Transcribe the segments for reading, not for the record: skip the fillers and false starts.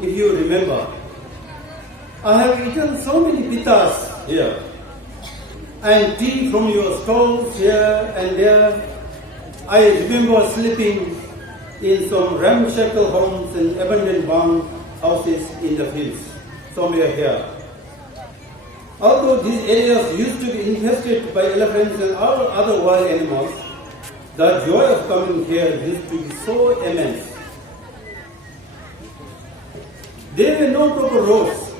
if you remember. I have eaten so many pitas here, and tea from your stalls here and there. I remember sleeping in some ramshackle homes and abandoned barn houses in the fields, somewhere here. Although these areas used to be infested by elephants and all other wild animals, the joy of coming here used to be so immense. There were no proper roads,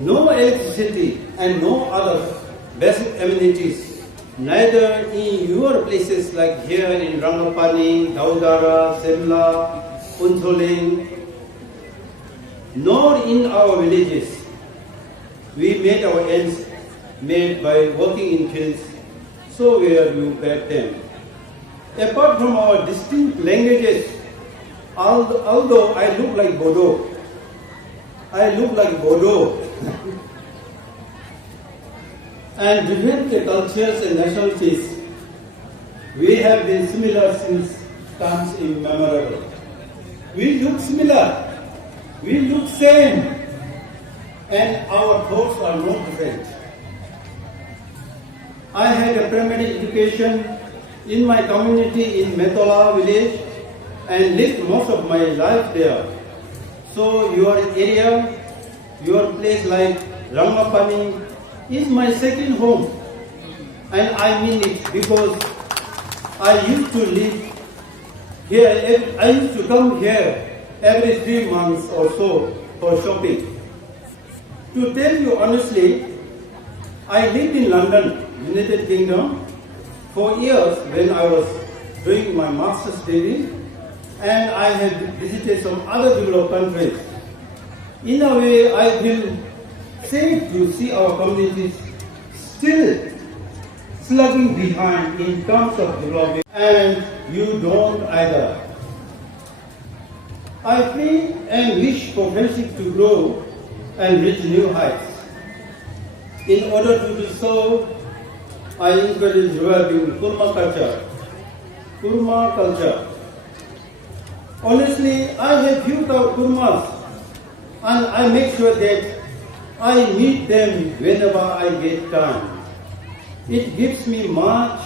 no electricity, and no other basic amenities, neither in your places like here in Rangapani, Daudara, Semla, Puntholing, nor in our villages. We made our ends meet by working in fields, so were you back then. Apart from our distinct languages, although I look like Bodo, and different cultures and nationalities, we have been similar since times immemorial. We look similar, we look same, and our thoughts are not different. I had a primary education in my community in Metola village and lived most of my life there. So your area, your place like Rangapani is my second home, and I mean it because I used to live here. I used to come here every 3 months or so for shopping. To tell you honestly, I lived in London, United Kingdom, for years when I was doing my master's degree, and I had visited some other developed countries. In a way, I feel sad to see our communities still slugging behind in terms of development, and you don't either. I pray and wish for friendship to grow and reach new heights. In order to do so, I encourage reviving Kurma culture. Honestly, I have few Kurmas, and I make sure that I meet them whenever I get time. It gives me much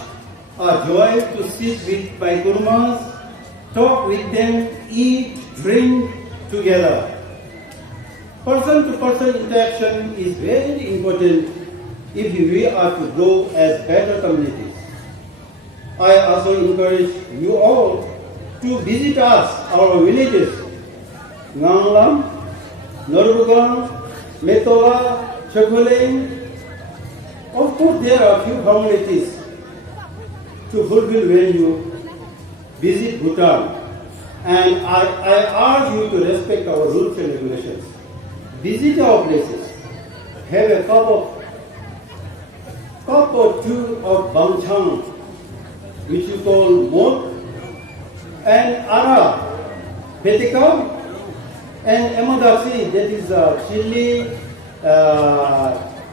joy to sit with my Kurmas, talk with them, eat, drink together. Person-to-person interaction is very important if we are to grow as better communities. I also encourage you all to visit us, our villages, Nganglam, Norugang, Metola, Chakholeng. Of course, there are few formalities to fulfill when you visit Bhutan, and I urge you to respect our rules and regulations. Visit our places, have a cup or two of bangchang, which you call mot, and ara, betika, and emadasi, that is chili,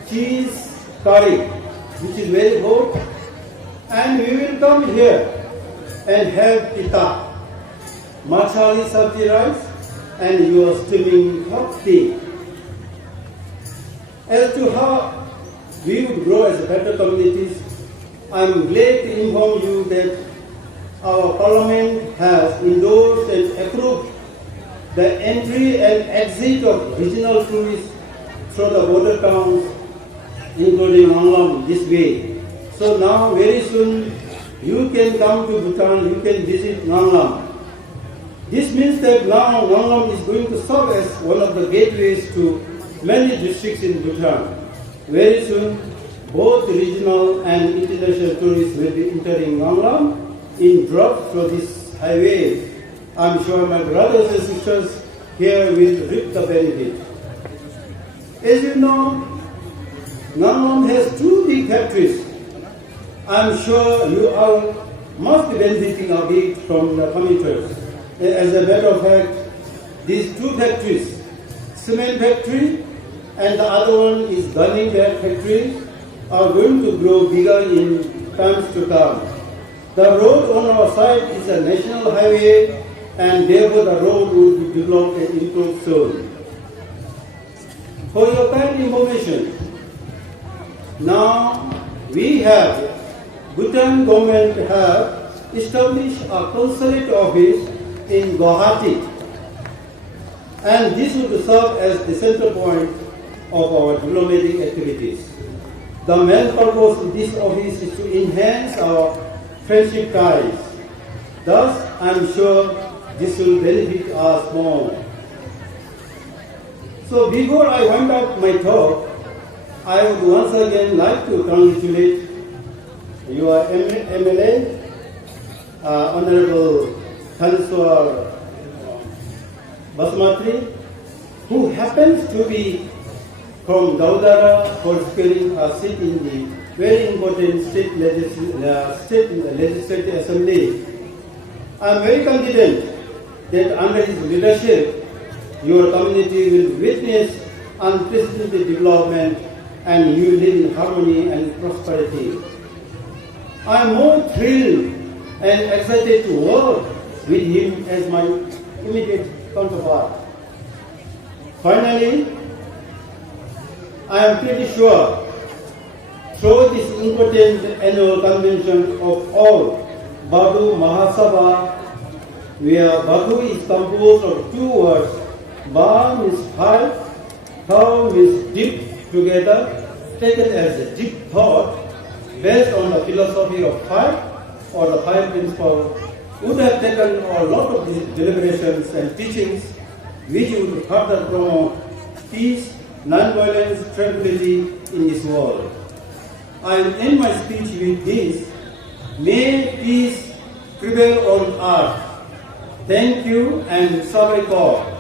cheese curry, which is very hot. And we will come here and have pita, machali sabji rice, and your steaming hot tea. As to how we would grow as better communities, I am glad to inform you that our Parliament has endorsed and approved the entry and exit of regional tourists through the border towns, including Nganglam, this way. So now, very soon, you can come to Bhutan, you can visit Nganglam. This means that now Nganglam is going to serve as one of the gateways to many districts in Bhutan. Very soon, both regional and international tourists will be entering Nganglam in droves through this highway. I'm sure my brothers and sisters here will reap the benefit. As you know, Nganglam has 2 big factories. I'm sure you all must be benefiting a bit from the commuters. As a matter of fact, these 2 factories, cement factory and the other one is gunning that factory, are going to grow bigger in times to come. The road on our side is a national highway and therefore the road would be developed and improved soon. For your kind information, now we have, Bhutan government have established a consulate office in Guwahati, and this would serve as the center point of our diplomatic activities. The main purpose of this office is to enhance our friendship ties. Thus, I am sure this will benefit us more. So before I wind up my talk, I would once again like to congratulate your MLA, Honorable Thaneswar Basmati, who happens to be from Daudara for securing a seat in the very important state legislative assembly. I am very confident that under his leadership, your community will witness unprecedented development and you live in harmony and prosperity. I am more thrilled and excited to work with him as my immediate counterpart. Finally, I am pretty sure through this important annual convention of all Badu Mahasabha, where Badu is composed of two words, Ba means five, Tao means deep together, taken as a deep thought based on the philosophy of five or the five principles, would have taken a lot of these deliberations and teachings which would further promote peace, non-violence, tranquility in this world. I will end my speech with this: may peace prevail on earth. Thank you and Sawadee Krap.